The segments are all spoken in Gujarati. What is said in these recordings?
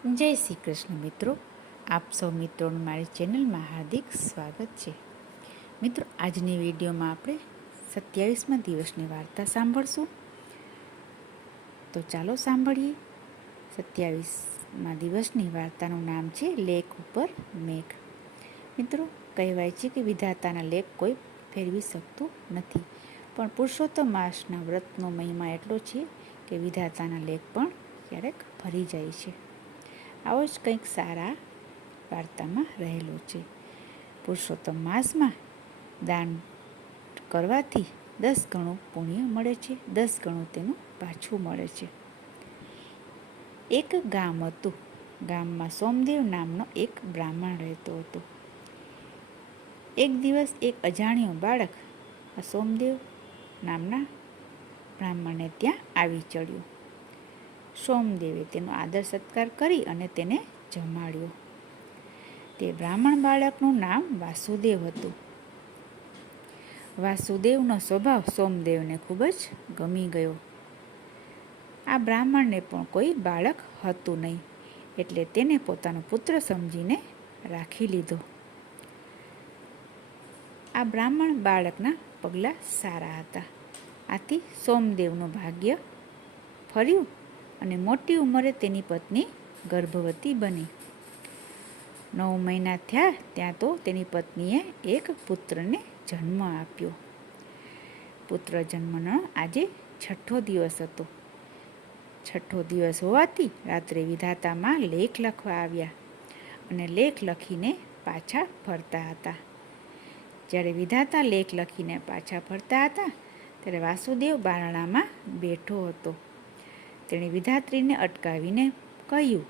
જય શ્રી કૃષ્ણ મિત્રો, આપ સૌ મિત્રોનું મારી ચેનલમાં હાર્દિક સ્વાગત છે. મિત્રો, આજની વિડીયોમાં આપણે 27મા દિવસની વાર્તા સાંભળશું. તો ચાલો સાંભળીએ. 27મા દિવસની વાર્તાનું નામ છે લેક ઉપર મેઘ. મિત્રો, કહેવાય છે કે વિધાતાના લેખ કોઈ ફેરવી શકતું નથી, પણ પુરુષોત્તમ માસના વ્રતનો મહિમા એટલો છે કે વિધાતાના લેખ પણ ક્યારેક ફરી જાય છે. આવો જ કંઈક સારા વાર્તામાં રહેલો છે. પુરુષોત્તમ માસમાં દાન કરવાથી 10 ગણું પુણ્ય મળે છે, 10 ગણું તેનું પાછું મળે છે. એક ગામ હતું. ગામમાં સોમદેવ નામનો એક બ્રાહ્મણ રહેતો હતો. એક દિવસ એક અજાણ્યો બાળક આ સોમદેવ નામના બ્રાહ્મણને ત્યાં આવી ચડ્યો. સોમદેવે તેનો આદર સત્કાર કરી અને તેને જમાડ્યો. તે બ્રાહ્મણ બાળકનું નામ વાસુદેવ હતું. વાસુદેવનો સ્વભાવ સોમદેવને ખૂબ જ ગમી ગયો. આ બ્રાહ્મણને પણ કોઈ બાળક હતું નહીં, એટલે તેને પોતાનો પુત્ર સમજીને રાખી લીધો. આ બ્રાહ્મણ બાળકના પગલાં સારા હતા. આથી સોમદેવનું ભાગ્ય ફર્યું અને મોટી ઉંમરે તેની પત્ની ગર્ભવતી બની. 9 મહિના થયા ત્યાં તો તેની પત્નીએ એક પુત્રને જન્મ આપ્યો. પુત્ર જન્મનો આજે 6ઠ્ઠો દિવસ હતો. 6ઠ્ઠો દિવસ હોવાથી રાત્રે વિધાતામાં લેખ લખવા આવ્યા અને લેખ લખીને પાછા ફરતા હતા. જ્યારે વિધાતા લેખ લખીને પાછા ફરતા હતા ત્યારે વાસુદેવ બારણામાં બેઠો હતો. તેણે વિધાત્રીને અટકાવીને કહ્યું,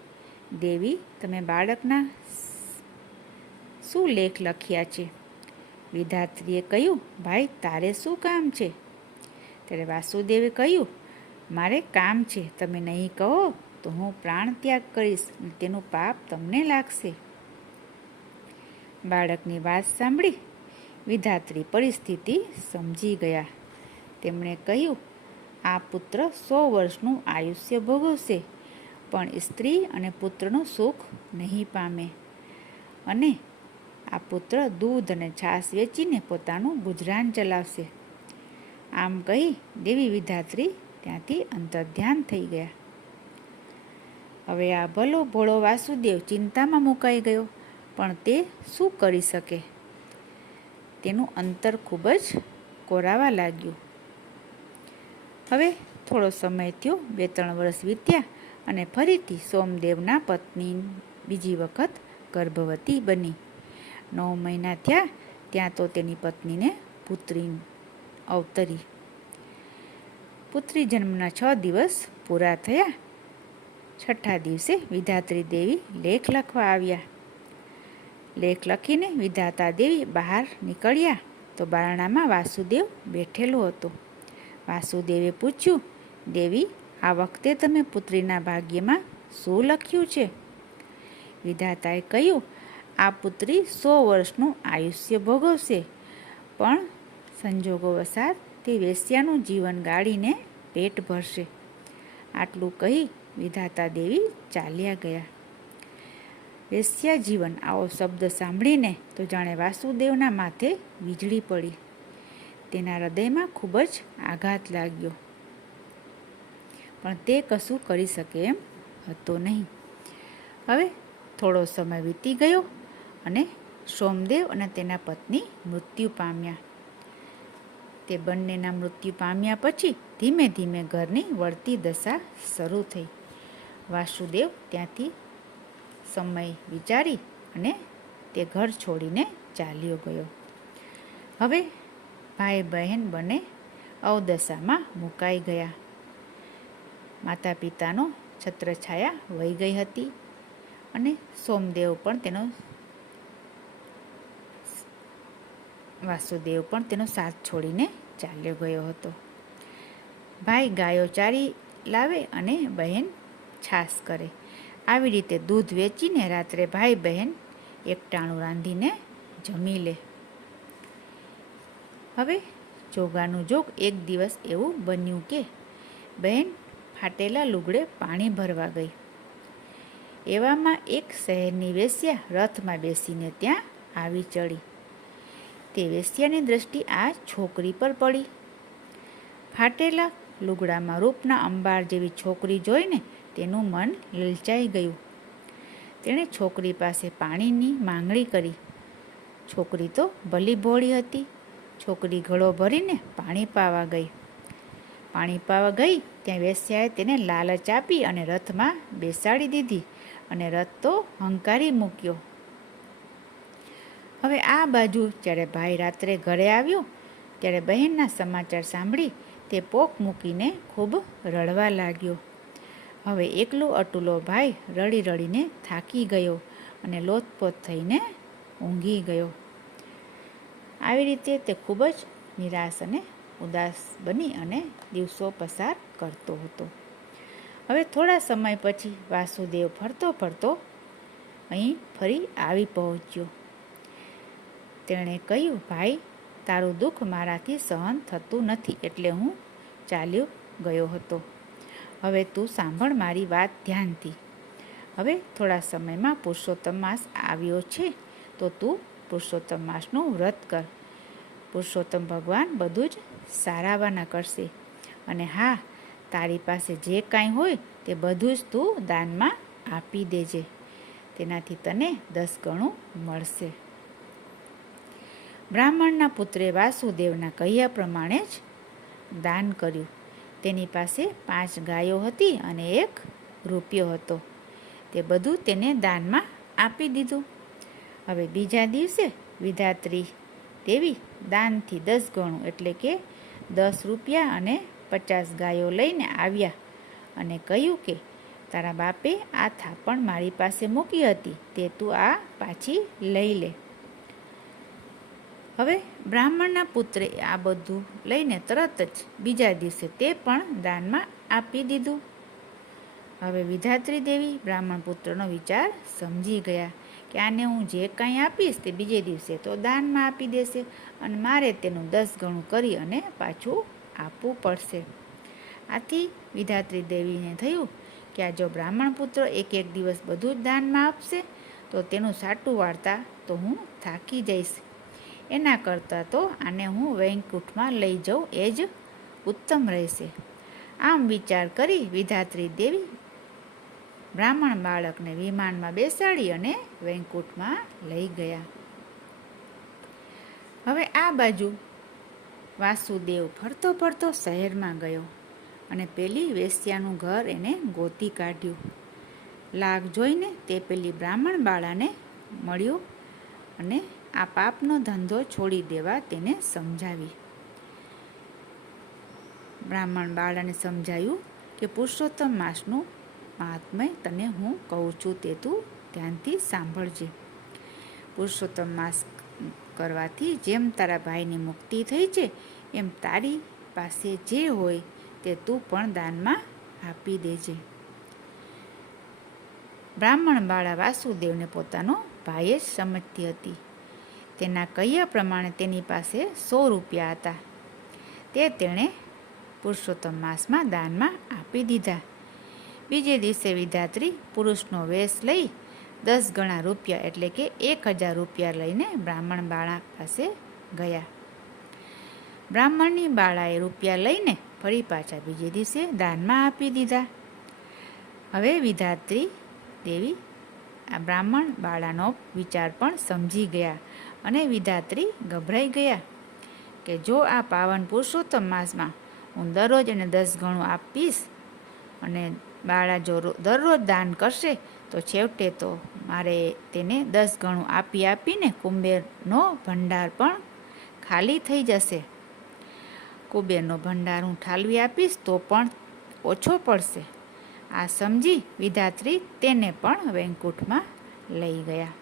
દેવી, તમે બાળકના શું લેખ લખ્યા છે? વિધાત્રીએ કહ્યું, ભાઈ, તારે શું કામ છે? ત્યારે વાસુદેવે કહ્યું, મારે કામ છે. તમે નહીં કહો તો હું પ્રાણ ત્યાગ કરીશ અને તેનું પાપ તમને લાગશે. બાળકની વાત સાંભળી વિધાત્રી પરિસ્થિતિ સમજી ગયા. તેમણે કહ્યું, આ પુત્ર 100 વર્ષનું આયુષ્ય ભોગવશે, પણ સ્ત્રી અને પુત્રનું સુખ નહીં પામે, અને આ પુત્ર દૂધ અને છાશ વેચીને પોતાનું ગુજરાન ચલાવશે. આમ કહી દેવી વિધાત્રી ત્યાંથી અંતર્ધ્યાન થઈ ગયા. હવે આ ભલો ભોળો વાસુદેવ ચિંતામાં મુકાઈ ગયો, પણ તે શું કરી શકે? તેનું અંતર ખૂબ જ કોરાવા લાગ્યું. હવે થોડો સમય થયો, 2-3 વર્ષ વીત્યા અને ફરીથી સોમદેવના પત્ની બીજી વખત ગર્ભવતી બની. 9 મહિના થયા ત્યાં તો તેની પત્નીને પુત્રી અવતરી. પુત્રી જન્મના 6 દિવસ પૂરા થયા. 6ઠ્ઠા દિવસે વિધાત્રી દેવી લેખ લખવા આવ્યા. લેખ લખીને વિધાતા દેવી બહાર નીકળ્યા તો બારણામાં વાસુદેવ બેઠેલો હતો. વાસુદેવે પૂછ્યું, દેવી, આ વખતે તમે પુત્રીના ભાગ્યમાં શું લખ્યું છે? વિધાતાએ કહ્યું, આ પુત્રી 100 વર્ષનું આયુષ્ય ભોગવશે, પણ સંજોગોવશાત તે વેશ્યાનું જીવન ગાળીને પેટ ભરશે. આટલું કહી વિધાતા દેવી ચાલ્યા ગયા. વેશ્યા જીવન, આવો શબ્દ સાંભળીને તો જાણે વાસુદેવના માથે વીજળી પડી. તેના હૃદયમાં ખૂબ જ આઘાત લાગ્યો, પણ તે કશું કરી શકે એમ હતો નહીં. હવે થોડો સમય વીતી ગયો અને સોમદેવ અને તેના પત્ની મૃત્યુ પામ્યા. તે બંનેના મૃત્યુ પામ્યા પછી ધીમે ધીમે ઘરની વળતી દશા શરૂ થઈ. વાસુદેવ ત્યાંથી સમય વિચારી અને તે ઘર છોડીને ચાલ્યો ગયો. હવે ભાઈ બહેન બંને અવદશામાં મુકાઈ ગયા. માતા પિતાનો છત્રછાયા વહી ગઈ હતી અને સોમદેવ પણ વાસુદેવ પણ તેનો સાથ છોડીને ચાલ્યો ગયો હતો. ભાઈ ગાયો ચારી લાવે અને બહેન છાશ કરે. આવી રીતે દૂધ વેચીને રાત્રે ભાઈ બહેન એકટાણું રાંધીને જમી લે. હવે જોગાનું જોગ એક દિવસ એવું બન્યું કે બહેન ફાટેલા લુગડે પાણી ભરવા ગઈ. એવામાં એક શહેરની વેશ્યા રથમાં બેસીને ત્યાં આવી ચડી. તે વેશ્યાની દૃષ્ટિ આ છોકરી પર પડી. ફાટેલા લુગડામાં રૂપના અંબાર જેવી છોકરી જોઈને તેનું મન લલચાઈ ગયું. તેણે છોકરી પાસે પાણીની માંગણી કરી. છોકરી તો ભલી ભોળી હતી. છોકરી ઘડો ભરીને પાણી પાવા ગઈ. ત્યાં વેશ્યાએ તેને લાલચ આપી અને રથમાં બેસાડી દીધી અને રથ તો હંકારી મૂક્યો. હવે આ બાજુ જ્યારે ભાઈ રાત્રે ઘરે આવ્યો ત્યારે બહેનના સમાચાર સાંભળી તે પોક મૂકીને ખૂબ રડવા લાગ્યો. હવે એકલો અટુલો ભાઈ રડી રડીને થાકી ગયો અને લોથપોથ થઈને ઊંઘી ગયો. આવી રીતે તે ખૂબ જ નિરાશ અને ઉદાસ બની અને દિવસો પસાર કરતો હતો. હવે થોડા સમય પછી વાસુદેવ ફરતો ફરતો અહીં ફરી આવી પહોંચ્યો. તેણે કહ્યું, ભાઈ, તારું દુઃખ મારાથી સહન થતું નથી એટલે હું ચાલ્યો ગયો હતો. હવે તું સાંભળ મારી વાત ધ્યાનથી. હવે થોડા સમયમાં પુરુષોત્તમ માસ આવ્યો છે તો તું પુરુષોત્તમ માસનું વ્રત કર. પુરુષોત્તમ ભગવાન બધું જ સારાવાના કરશે. અને હા, તારી પાસે જે કાંઈ હોય તે બધું જ તું દાનમાં આપી દેજે. તેનાથી તને 10 ગણું મળશે. બ્રાહ્મણના પુત્રે વાસુદેવના કહ્યા પ્રમાણે જ દાન કર્યું. તેની પાસે 5 ગાયો હતી અને 1 રૂપિયો હતો. તે બધું તેને દાનમાં આપી દીધું. હવે બીજા દિવસે વિધાત્રી દેવી દાનથી 10 ગણું એટલે કે 10 રૂપિયા અને 50 ગાયો લઈને આવ્યા અને કહ્યું કે તારા બાપે આ થાપણ મારી પાસે મૂકી હતી તે તું આ પાછી લઈ લે. હવે બ્રાહ્મણના પુત્રે આ બધું લઈને તરત જ બીજા દિવસે તે પણ દાનમાં આપી દીધું. હવે વિધાત્રી દેવી બ્રાહ્મણ પુત્રનો વિચાર સમજી ગયા કે આને હું જે કાંઈ આપીશ તે બીજે દિવસે તો દાનમાં આપી દેશે અને મારે તેનું 10 ગણું કરી અને પાછું આપવું પડશે. આથી વિધાત્રી દેવીને થયું કે આ જો બ્રાહ્મણ પુત્ર એક દિવસ બધું જ દાનમાં આપશે તો તેનું સાટું વાળતા તો હું થાકી જઈશ. એના કરતાં તો આને હું વૈકુંઠમાં લઈ જાઉં એ જ ઉત્તમ રહેશે. આમ વિચાર કરી વિધાત્રી દેવી બ્રાહ્મણ બાળકને વિમાનમાં બેસાડી અને વૈકુંઠમાં લઈ ગયા. હવે આ બાજુ વાસુદેવ ફરતો ફરતો શહેરમાં ગયો અને પેલી વેશ્યાનું ઘર એને ગોતી કાઢ્યું. લાગ જોઈને તે પેલી બ્રાહ્મણ બાળાને મળ્યો અને આ પાપનો ધંધો છોડી દેવા તેને સમજાવી. બ્રાહ્મણ બાળાને સમજાયું કે પુરુષોત્તમ માસનું મહાત્મ્ય તને હું કહું છું તે તું ધ્યાનથી સાંભળજે. પુરુષોત્તમ માસ કરવાથી જેમ તારા ભાઈની મુક્તિ થઈ છે એમ તારી પાસે જે હોય તે તું પણ દાનમાં આપી દેજે. બ્રાહ્મણ બાળા વાસુદેવને પોતાનો ભાઈ જ સમજતી હતી. તેના કહ્યા પ્રમાણે તેની પાસે 100 રૂપિયા હતા. તે તેણે પુરુષોત્તમ માસમાં દાનમાં આપી દીધા. બીજે દિવસે વિધાત્રી પુરુષનો વેશ લઈ 10 ગણા રૂપિયા એટલે કે 1000 રૂપિયા લઈને બ્રાહ્મણ બાળા પાસે ગયા. બ્રાહ્મણની બાળાએ રૂપિયા લઈને ફરી પાછા બીજે દિવસે દાનમાં આપી દીધા. હવે વિધાત્રી દેવી આ બ્રાહ્મણ બાળાનો વિચાર પણ સમજી ગયા અને વિધાત્રી ગભરાઈ ગયા કે જો આ પાવન પુરુષોત્તમ માસમાં હું દરરોજ એને 10 ગણું આપીશ અને બાળા જો દરરોજ દાન કરશે તો છેવટે તો મારે તેને 10 ગણું આપીને કુંબેરનો ભંડાર પણ ખાલી થઈ જશે. કુબેરનો ભંડાર હું ઠાલવી આપીશ તો પણ ઓછો પડશે. આ સમજી વિધાત્રી તેને પણ વૈકુંઠમાં લઈ ગયા.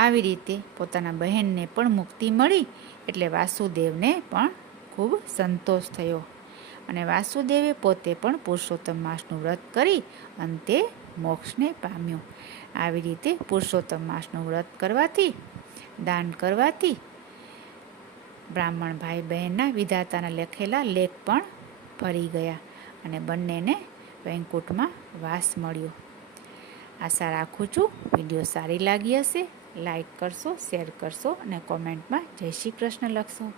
આવી રીતે પોતાના બહેનને પણ મુક્તિ મળી એટલે વાસુદેવને પણ ખૂબ સંતોષ થયો અને વાસુદેવે પોતે પણ પુરુષોત્તમ માસનું વ્રત કરી અંતે મોક્ષને પામ્યો. આવી રીતે પુરુષોત્તમ માસનું વ્રત કરવાથી દાન કરવાથી બ્રાહ્મણ ભાઈ બહેનના વિધાતાના લખેલા લેખ પણ ફરી ગયા અને બંનેને વૈકુંઠમાં વાસ મળ્યો. આશા રાખું છું વિડીયો સારી લાગી હશે. લાઈક કરશો, શેર કરશો અને કોમેન્ટમાં જય શ્રી કૃષ્ણ લખશો.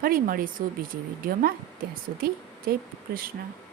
ફરી મળીશું બીજી વિડીયોમાં. ત્યાં સુધી જય કૃષ્ણ.